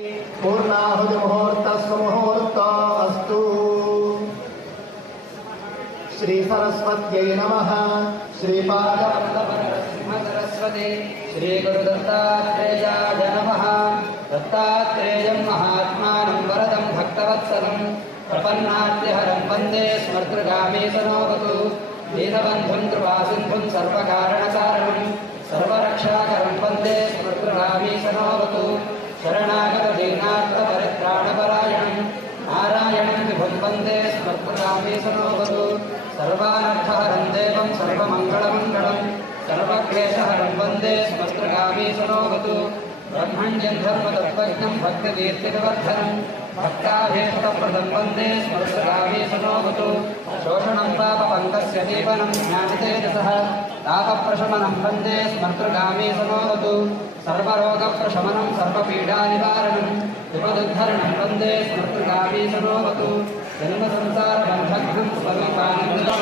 पूर्णाहुति मुहूर्तस्तु मुहूर्तोऽस्तु। श्री सरस्वत्यै नमः। सरस्वती श्री गुरुदत्तात्रेयाय नमः। दत्तात्रेयं महात्मानं वरदं भक्तवत्सलं प्रपन्नाद्यहरं वन्दे स्मर्तृगामी सनोऽवतु। दीनबन्धुं कृपासिन्धुं सर्वकारणकारणं सर्वरक्षाकरं वन्दे स्मर्तृगामी सनोऽवतु। शरणागतदीनार्थपरित्राणपरायणं नारायणं विभुं वन्दे स्मर्तृगामी सनोऽवतु। सर्वानर्थहरं देवं सर्वमङ्गलमङ्गलं सर्वक्लेशहरं वन्दे स्मर्तृगामी सनोऽवतु। ब्रह्मण्यं धर्मतत्त्वज्ञं भक्तिकीर्तिविवर्धनं भक्ताभीष्टप्रदं वन्दे स्मर्तृगामी सनोऽवतु। शोषणं पापपङ्कस्य दीपनं ज्ञानतेजसः तापप्रशमनं वन्दे स्मर्तृगामी सनोऽवतु। सर्वरोगप्रशमनं सर्वपीडानिवारणं विपदुद्धरणं वन्दे स्मर्तृगामी सनोऽवतु। जन्मसंसारबन्धघ्नं स्वरूपानन्दं